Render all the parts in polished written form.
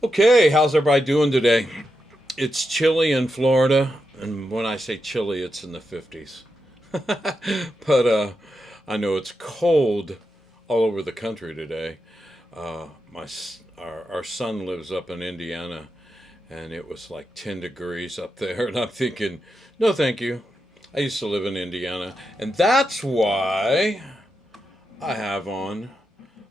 Okay, how's everybody doing today? It's chilly in Florida, and when I say chilly, it's in the 50s. But I know it's cold all over the country today. Our son lives up in Indiana, and it was like 10 degrees up there, and I'm thinking, no, thank you. I used to live in Indiana, and that's why I have on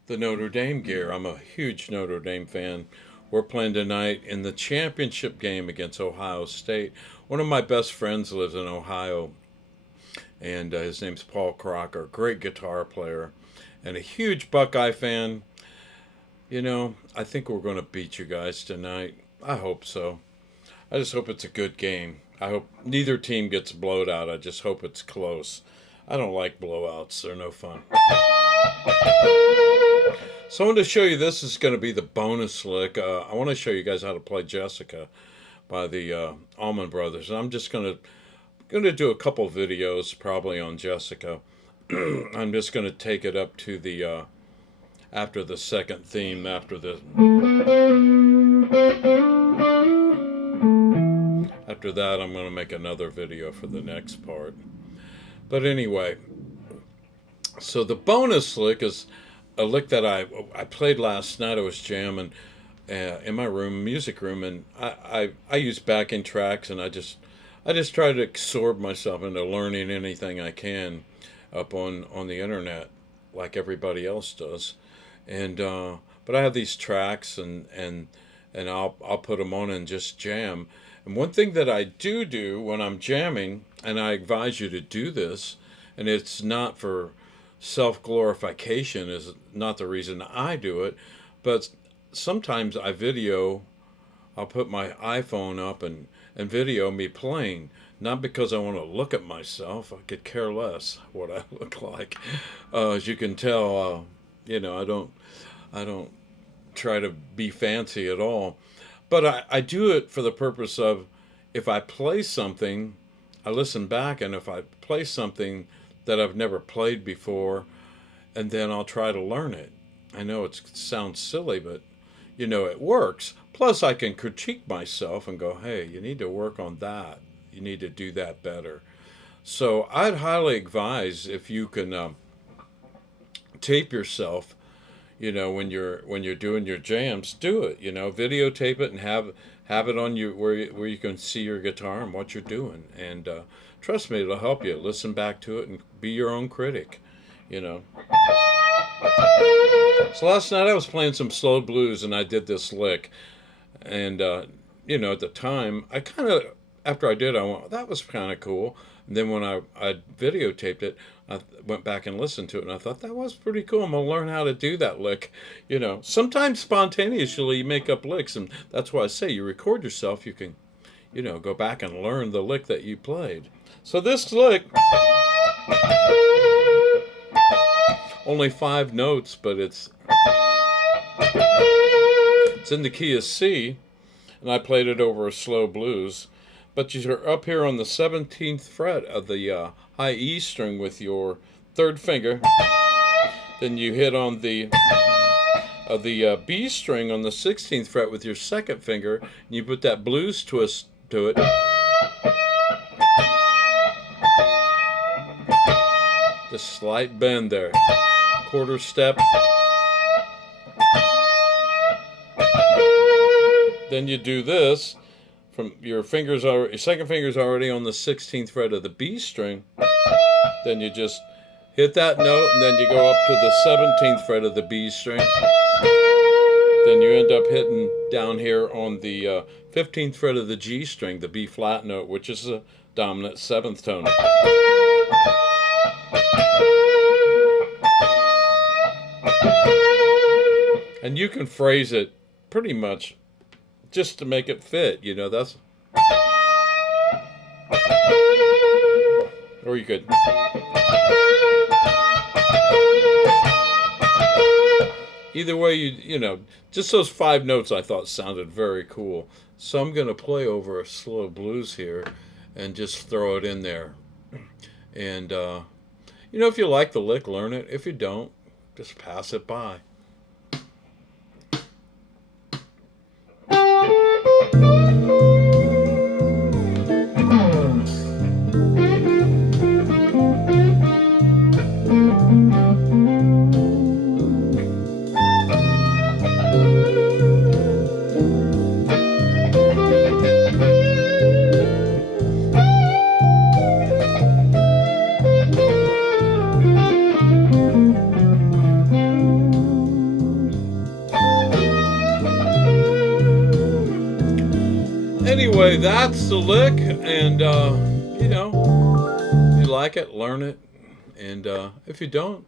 the Notre Dame gear. I'm a huge Notre Dame fan. We're playing tonight in the championship game against Ohio State. One of my best friends lives in Ohio, and his name's Paul Crocker, great guitar player, and a huge Buckeye fan. I think we're going to beat you guys tonight. I hope so. I just hope it's a good game. I hope neither team gets blowed out. I just hope it's close. I don't like blowouts, they're no fun. So I want to show you, this is going to be the bonus lick. I want to show you guys how to play Jessica by the Allman Brothers. And I'm just going to do a couple videos probably on Jessica. I'm just going to take it up to the after the second theme, after that I'm going to make another video for the next part. But anyway, so the bonus lick is a lick that I played last night. I was jamming in my room, music room, and I use backing tracks, and I just try to absorb myself into learning anything I can up on the internet, like everybody else does, and but I have these tracks, and I'll put them on and just jam. And one thing that I do when I'm jamming, and I advise you to do this, and it's not for self glorification, is not the reason I do it, but sometimes I'll put my iPhone up and video me playing. Not because I want to look at myself. I could care less what I look like. As you can tell, I don't try to be fancy at all. But I do it for the purpose of, if I play something, I listen back, and if I play something that I've never played before, and then I'll try to learn it. I know it sounds silly, but it works. Plus, I can critique myself and go, hey, you need to work on that. You need to do that better. So I'd highly advise, if you can tape yourself, when you're doing your jams, do it. Videotape it and have it on you where you can see your guitar and what you're doing. And trust me, it'll help you. Listen back to it and be your own critic. You know. So last night I was playing some slow blues, and I did this lick, and at the time, I kind of, after I did, I went, that was kind of cool. And then when I videotaped it, I went back and listened to it, and I thought that was pretty cool. I'm gonna learn how to do that lick. Sometimes spontaneously you make up licks, and that's why I say, you record yourself. You can, go back and learn the lick that you played. So this lick, only 5 notes, but it's in the key of C, and I played it over a slow blues. But you're up here on the 17th fret of the high E string with your third finger. Then you hit on the B string on the 16th fret with your second finger, and you put that blues twist to it. Just slight bend there. Quarter step. Then you do this from your second finger's already on the 16th fret of the B string. Then you just hit that note, and then you go up to the 17th fret of the B string. Then you end up hitting down here on the 15th fret of the G string, the B flat note, which is a dominant 7th tone. And you can phrase it pretty much just to make it fit, that's. Or you could. Either way, just those 5 notes I thought sounded very cool. So I'm going to play over a slow blues here and just throw it in there. And, if you like the lick, learn it. If you don't, just pass it by. anyway, that's the lick, and you know, if you like it, learn it, and if you don't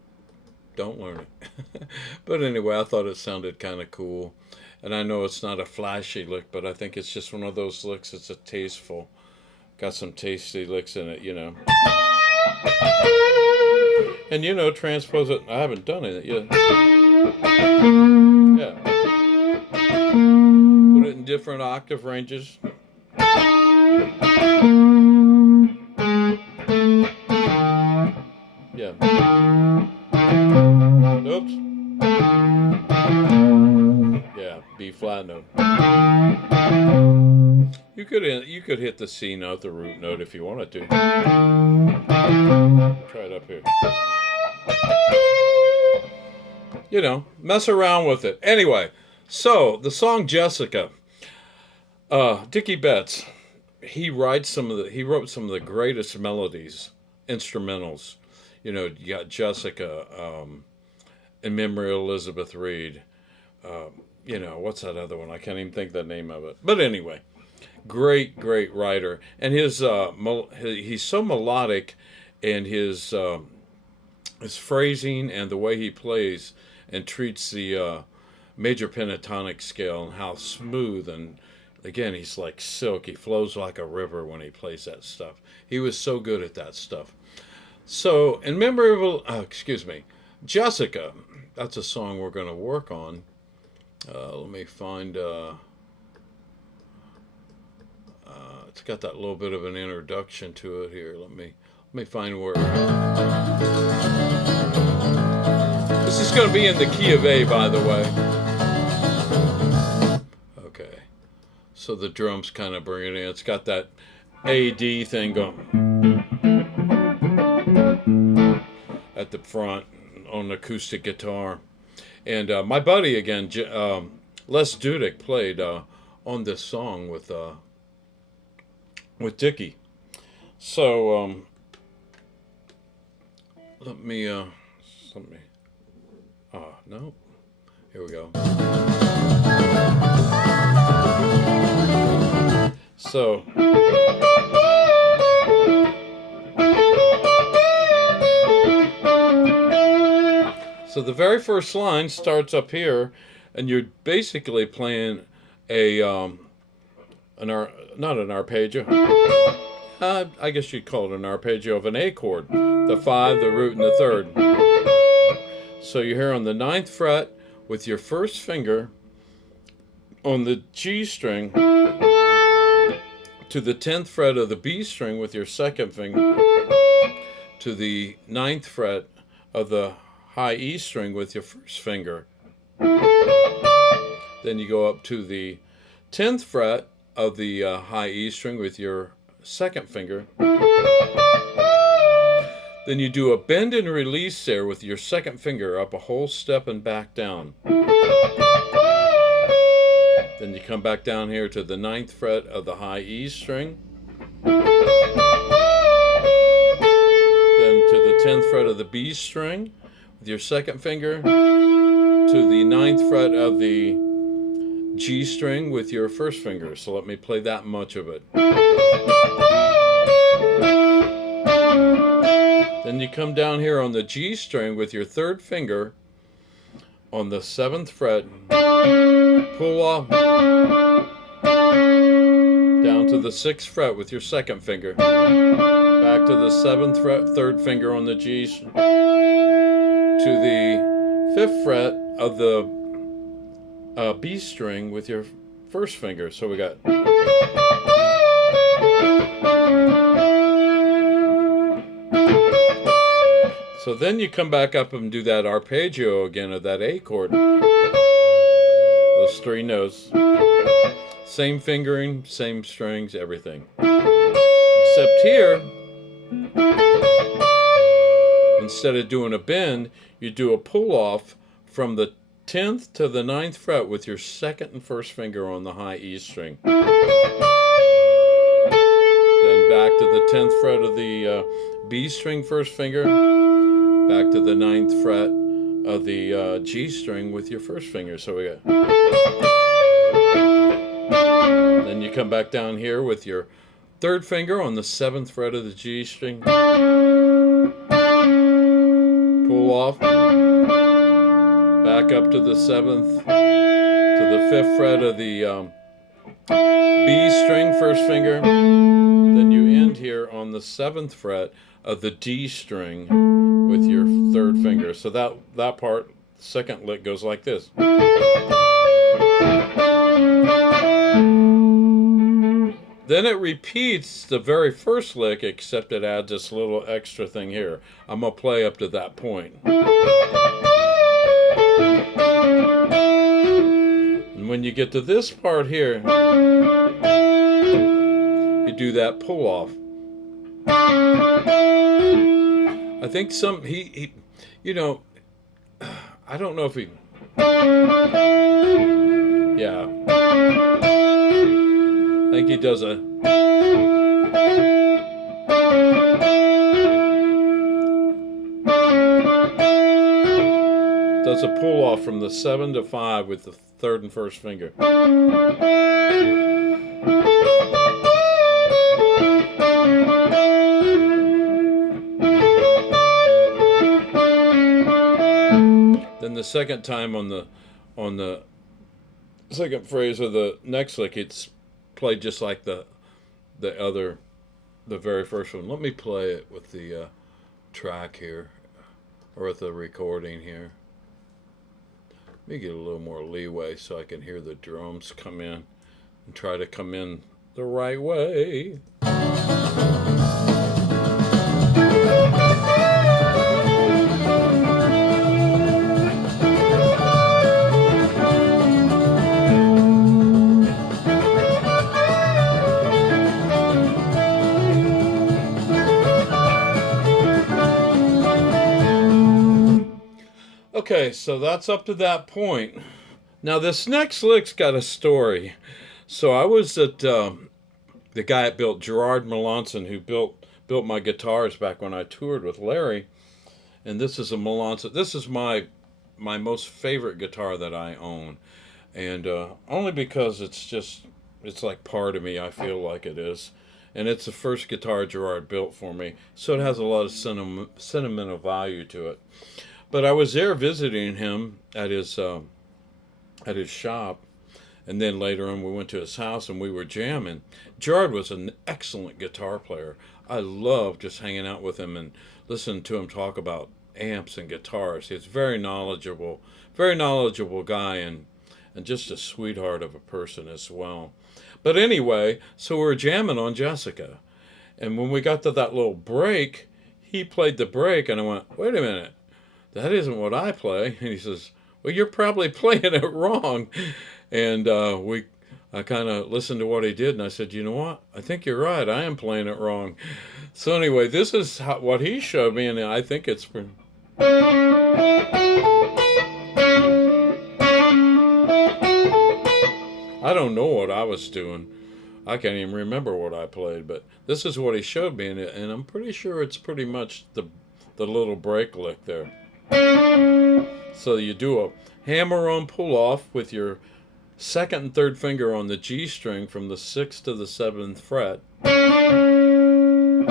learn it. But anyway, I thought it sounded kind of cool, and I know it's not a flashy lick, but I think it's just one of those licks. It's a tasteful, got some tasty licks in it, you know. And you know, transpose it. I haven't done it yet. Yeah. Put it in different octave ranges. Yeah. Oops. Yeah, B flat note. You could hit the C note, the root note, if you wanted to. Try it up here. You know, mess around with it. Anyway, so the song Jessica, Dickie Betts, he wrote some of the greatest melodies, instrumentals. You know, you got Jessica, In Memory of Elizabeth Reed. You know, what's that other one? I can't even think the name of it. But anyway, great writer, and he's so melodic, and his phrasing and the way he plays and treats the major pentatonic scale, and how smooth, and again, he's like silk. He flows like a river when he plays that stuff. He was so good at that stuff. So, in memorable, Jessica, that's a song we're going to work on. Let me find, it's got that little bit of an introduction to it here. Let me find where. This is going to be in the key of A, by the way. Okay. So the drums kind of bring it in. It's got that A-D thing going at the front on acoustic guitar. And my buddy, again, Les Dudek, played on this song with Dickie. So let me no, here we go. So the very first line starts up here, and you're basically playing not an arpeggio. I guess you'd call it an arpeggio of an A chord, the 5, the root, and the 3rd. So you're here on the 9th fret with your first finger on the G string to the 10th fret of the B string with your second finger to the 9th fret of the high E string with your first finger. Then you go up to the 10th fret of the high E string with your second finger. Then you do a bend and release there with your second finger up a whole step and back down. Then you come back down here to the 9th fret of the high E string. Then to the 10th fret of the B string with your second finger. To the 9th fret of the G string with your first finger. So let me play that much of it. Then you come down here on the G string with your third finger on the 7th fret, pull off down to the 6th fret with your second finger, back to the 7th fret, third finger on the G, to the 5th fret of the B string with your first finger. So we got. So then you come back up and do that arpeggio again of that A chord. Those 3 notes. Same fingering, same strings, everything. Except here, instead of doing a bend, you do a pull off from the 10th to the 9th fret with your second and first finger on the high E string. Then back to the 10th fret of the B string first finger. Back to the 9th fret of the G string with your first finger. So we got. Then you come back down here with your third finger on the 7th fret of the G string. Pull off. Back up to the 7th, to the 5th fret of the B string, first finger. Then you end here on the 7th fret of the D string with your third finger. So that part, second lick, goes like this. Then it repeats the very first lick, except it adds this little extra thing here. I'm going to play up to that point. And when you get to this part here, you do that pull off. I think he you know, I don't know if he, yeah, I think he does a, pull off from the 7 to 5 with the third and first finger. Then the second time on the second phrase of the next lick, it's played just like the very first one. Let me play it with the track here, or with the recording here. Let me get a little more leeway so I can hear the drums come in and try to come in the right way. Okay, so that's up to that point. Now this next lick's got a story. So I was at the guy that built, Gerard Melanson, who built my guitars back when I toured with Larry. And this is a Melanson. This is my most favorite guitar that I own, and only because it's like part of me. I feel like it is, and it's the first guitar Gerard built for me, so it has a lot of sentimental value to it. But I was there visiting him at his shop, and then later on we went to his house and we were jamming. Gerard was an excellent guitar player. I loved just hanging out with him and listening to him talk about amps and guitars. He's very knowledgeable guy, and just a sweetheart of a person as well. But anyway, so we were jamming on Jessica, and when we got to that little break, he played the break, and I went, wait a minute. That isn't what I play. And he says, well, you're probably playing it wrong. And I kind of listened to what he did, and I said, you know what? I think you're right. I am playing it wrong. So anyway, this is what he showed me, and I think it's pretty... I don't know what I was doing. I can't even remember what I played, but this is what he showed me, and I'm pretty sure it's pretty much the little break lick there. So you do a hammer-on pull-off with your second and third finger on the G string from the 6th to the 7th fret. Then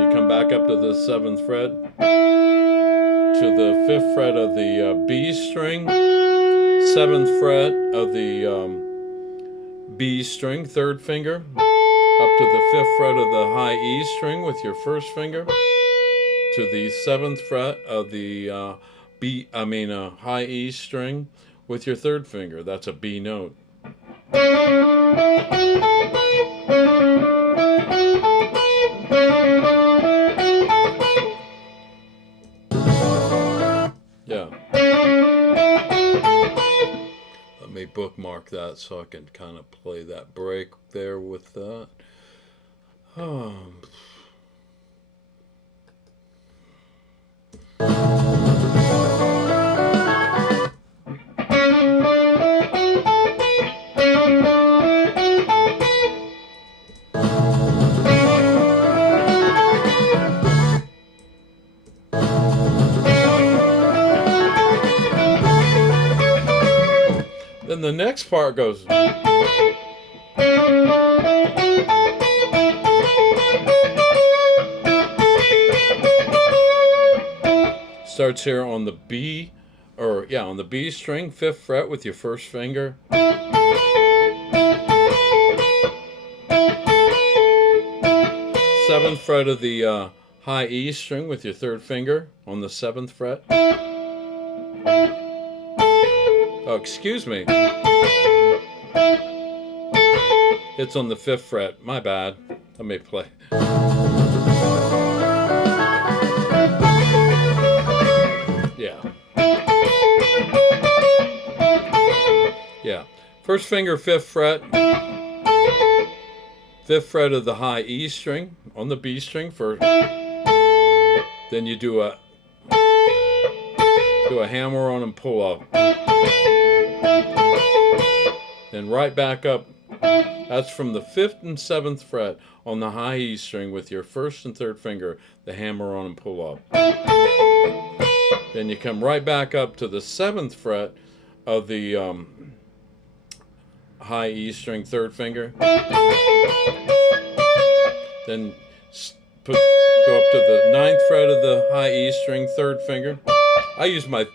you come back up to the 7th fret, to the 5th fret of the B string, 7th fret of the B string, third finger, up to the 5th fret of the high E string with your first finger, to the 7th fret of the high E string with your third finger. That's a B note. Yeah. Let me bookmark that so I can kind of play that break there with that. Then the next part goes... Starts here on the B, on the B string, 5th fret with your first finger. 7th fret of the high E string with your 3rd finger on the 7th fret. Oh, excuse me. It's on the 5th fret. My bad. Let me play. Yeah. Yeah. First finger, 5th fret. 5th fret of the high E string on the B string first. Then you do a hammer on and pull up. Then right back up. That's from the 5th and 7th fret on the high E string with your 1st and 3rd finger, the hammer on and pull up. Then you come right back up to the 7th fret of the high E string, 3rd finger. Then go up to the 9th fret of the high E string, 3rd finger. I use my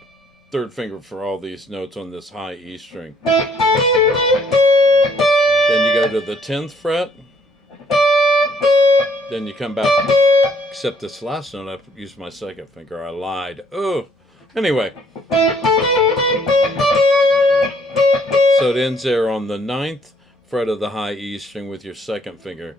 3rd finger for all these notes on this high E string. Then you go to the 10th fret. Then you come back. Except this last note, I used my 2nd finger. I lied. Oh, anyway. So it ends there on the 9th fret of the high E string with your 2nd finger.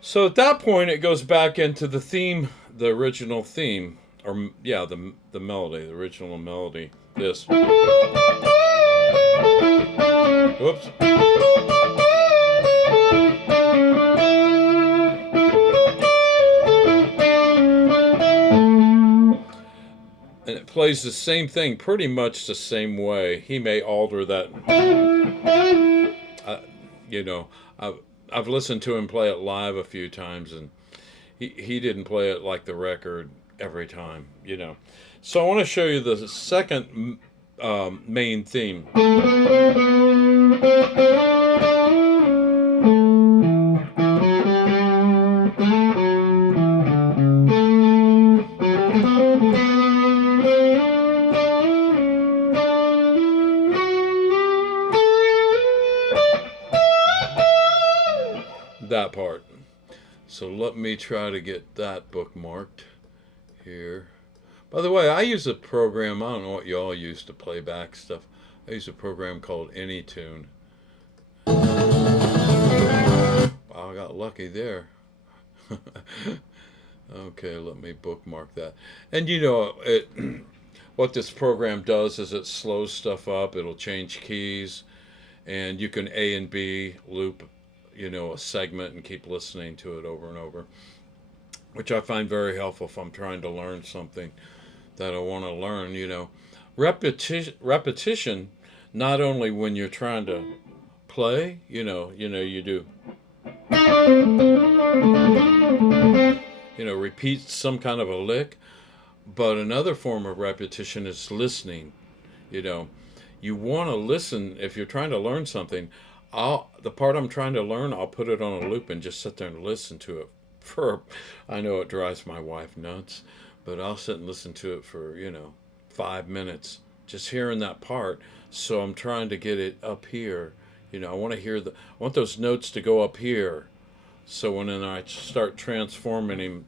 So at that point, it goes back into the theme, the original theme, or yeah, the melody, the original melody. This. Whoops. And it plays the same thing, pretty much the same way. He may alter that. I've listened to him play it live a few times, and he didn't play it like the record every time, So I want to show you the second main theme. That part. So let me try to get that bookmarked here. By the way, I use a program, I don't know what y'all use to play back stuff. I use a program called AnyTune. Wow, I got lucky there. Okay, let me bookmark that. And what this program does is it slows stuff up. It'll change keys, and you can A and B loop a segment and keep listening to it over and over, which I find very helpful if I'm trying to learn something that I want to learn. Repetition, not only when you're trying to play, you do repeat some kind of a lick, but another form of repetition is listening. You want to listen. If you're trying to learn something, the part I'm trying to learn, I'll put it on a loop and just sit there and listen to it I know it drives my wife nuts, but I'll sit and listen to it for 5 minutes, just hearing that part. So I'm trying to get it up here. I want to I want those notes to go up here. So when I start transforming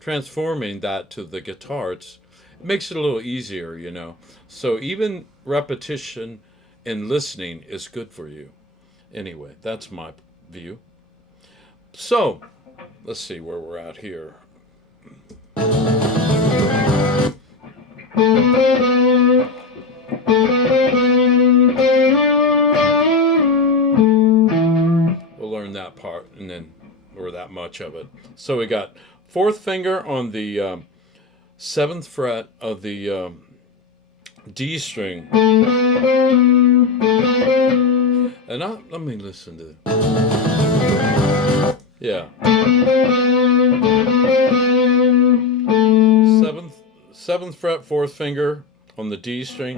that to the guitar, it makes it a little easier, So even repetition in listening is good for you. Anyway, that's my view. So, let's see where we're at here. We'll learn that part, and then, or that much of it. So we got 4th finger on the 7th fret of the D string. And let me listen to it. Yeah. 7th fret, 4th finger on the D string.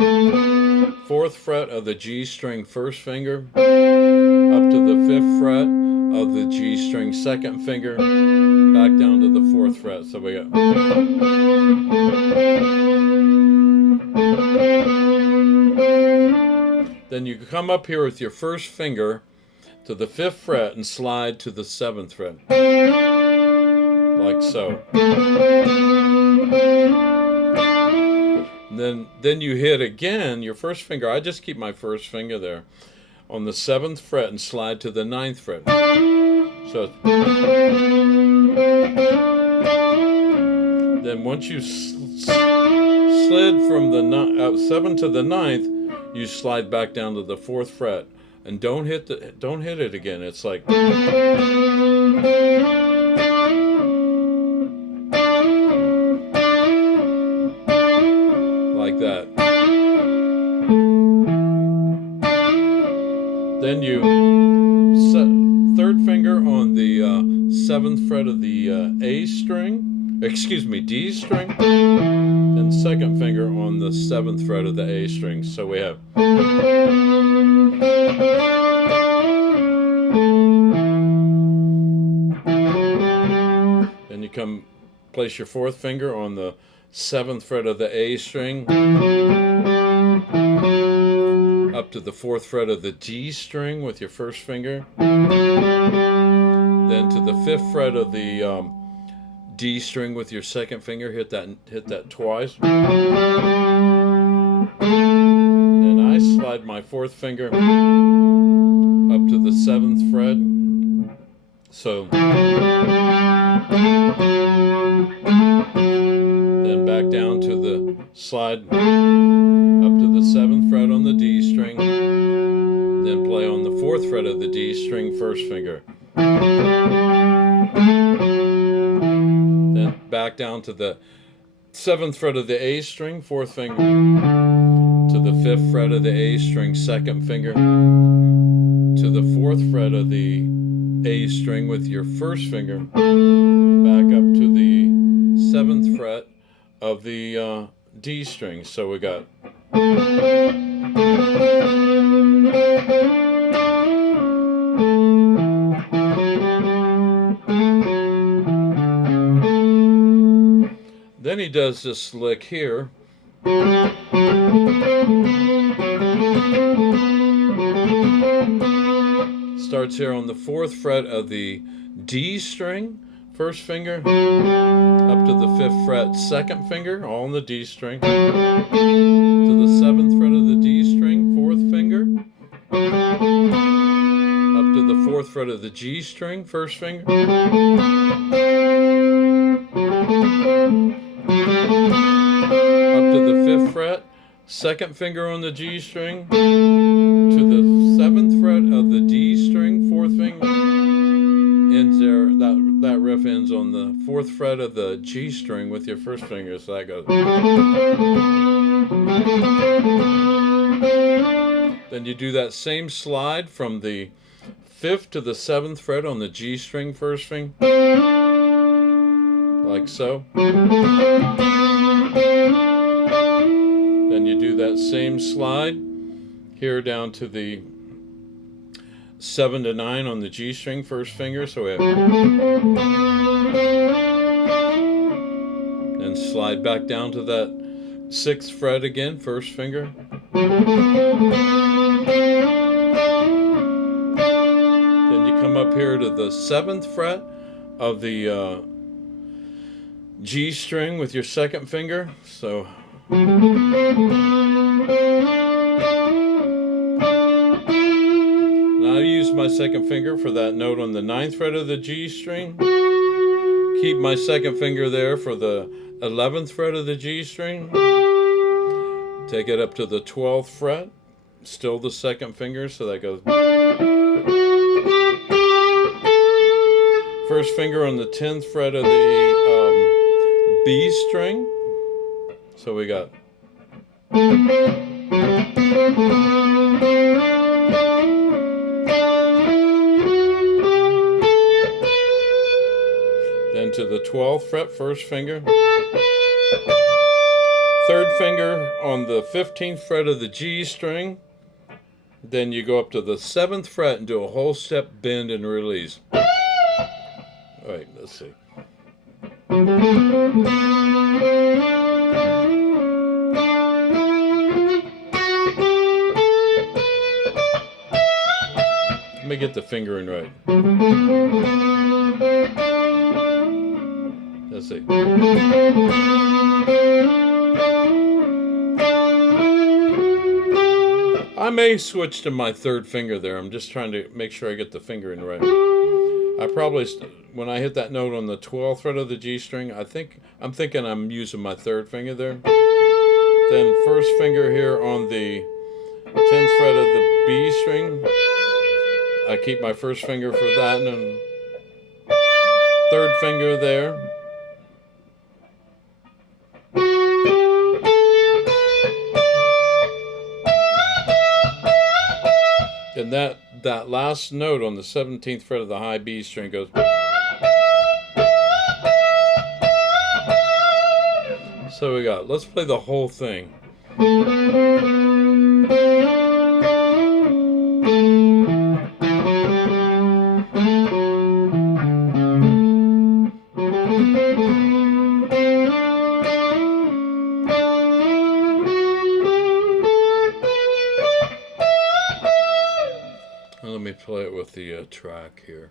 4th fret of the G string 1st finger up to the 5th fret of the G string 2nd finger, back down to the 4th fret. So we got. Then you come up here with your 1st finger to the 5th fret and slide to the 7th fret, like so. Then you hit again your 1st finger. I just keep my 1st finger there on the 7th fret and slide to the 9th fret. So then once you slid from the 7 to the 9th, you slide back down to the 4th fret, and don't hit it again. It's like that. Then you 3rd finger on the 7th fret of the D string, and 2nd finger on the 7th fret of the A string. So we have. Then you place your 4th finger on the 7th fret of the A string up to the 4th fret of the G string with your 1st finger, then to the 5th fret of the D string with your 2nd finger. Hit that twice. Then I slide my 4th finger up to the 7th fret. So then back down to the slide up to the 7th fret on the D string. Then play on the 4th fret of the D string 1st finger. Then back down to the 7th fret of the A string 4th finger to the 5th fret of the A string 2nd finger to the 4th fret of the A string with your 1st finger, back up to the 7th fret of the D string. So we got. Then he does this lick here. Starts here on the 4th fret of the D string, 1st finger, up to the 5th fret, 2nd finger, all on the D string, to the 7th fret of the D string, 4th finger, up to the 4th fret of the G string, 1st finger, up to the 5th fret, 2nd finger on the G string, to the 7th fret of the D string, 4th finger, ends there. That riff ends on the 4th fret of the G string with your 1st finger, so that goes. Then you do that same slide from the 5th to the 7th fret on the G string 1st finger, like so. Then you do that same slide here down to the 7 to 9 on the G string 1st finger, so we have. Then slide back down to that 6th fret again, 1st finger. Then you come up here to the 7th fret of the G string with your 2nd finger, so. Now I use my 2nd finger for that note on the 9th fret of the G string. Keep my 2nd finger there for the 11th fret of the G string. Take it up to the 12th fret. Still the 2nd finger, so that goes. 1st finger on the 10th fret of the B string. So we got. Then to the 12th fret, 1st finger. third finger on the 15th fret of the G string. Then you go up to the 7th fret and do a whole step bend and release. All right, let's see. Let me get the fingering right. Let's see. I may switch to my third finger there. I'm just trying to make sure I get the fingering right. I probably, when I hit that note on the 12th fret of the G string, I'm thinking I'm using my third finger there. Then first finger here on the 10th fret of the B string. I keep my first finger for that, and then third finger there. And that last note on the 17th fret of the high B string goes. So we got, let's play the whole thing. Let me play it with the track here.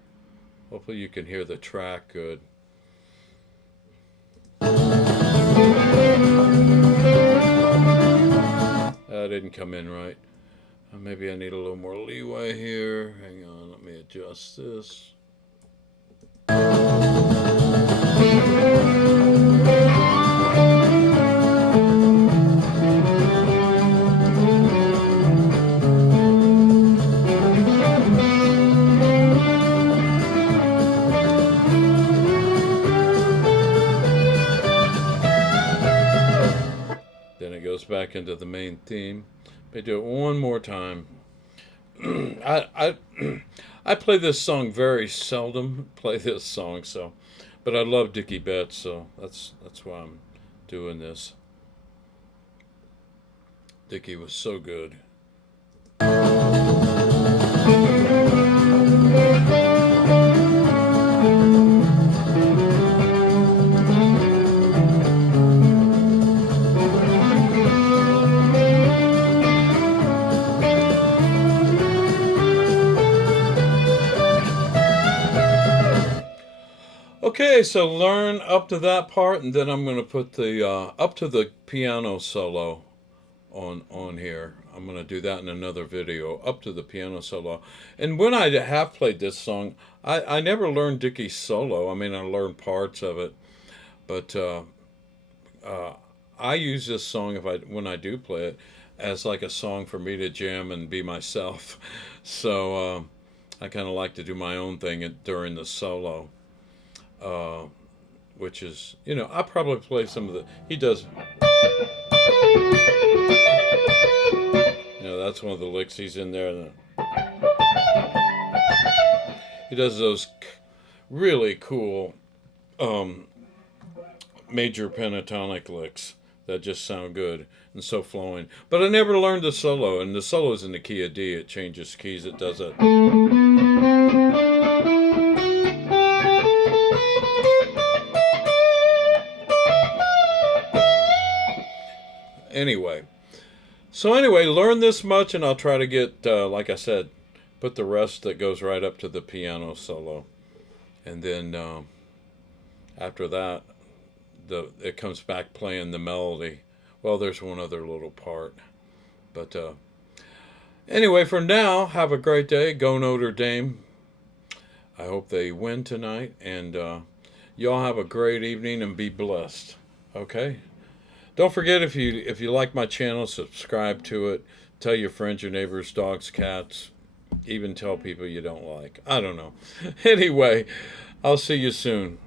Hopefully you can hear the track good. That didn't come in right. Maybe I need a little more leeway here. Hang on, let me adjust this. Then it goes back into the main theme. Let me do it one more time. I play this song very seldom. Play this song, so, but I love Dickey Betts, so that's why I'm doing this. Dickey was so good. Okay, so learn up to that part, and then I'm going to put the up to the piano solo on here. I'm going to do that in another video, up to the piano solo. And when I have played this song, I never learned Dickey's solo. I mean, I learned parts of it, but I use this song when I do play it as like a song for me to jam and be myself. So I kind of like to do my own thing during the solo. Which is, I'll probably play some of he does, that's one of the licks he's in there. He does those really cool major pentatonic licks that just sound good and so flowing. But I never learned the solo, and the solo is in the key of D. It changes keys. It does it. Anyway, learn this much, and I'll try to get, like I said, put the rest that goes right up to the piano solo. And then after that, it comes back playing the melody. Well, there's one other little part. But anyway, for now, have a great day. Go Notre Dame. I hope they win tonight. And y'all have a great evening and be blessed. Okay? Don't forget, if you like my channel, subscribe to it. Tell your friends, your neighbors, dogs, cats. Even tell people you don't like. I don't know. Anyway, I'll see you soon.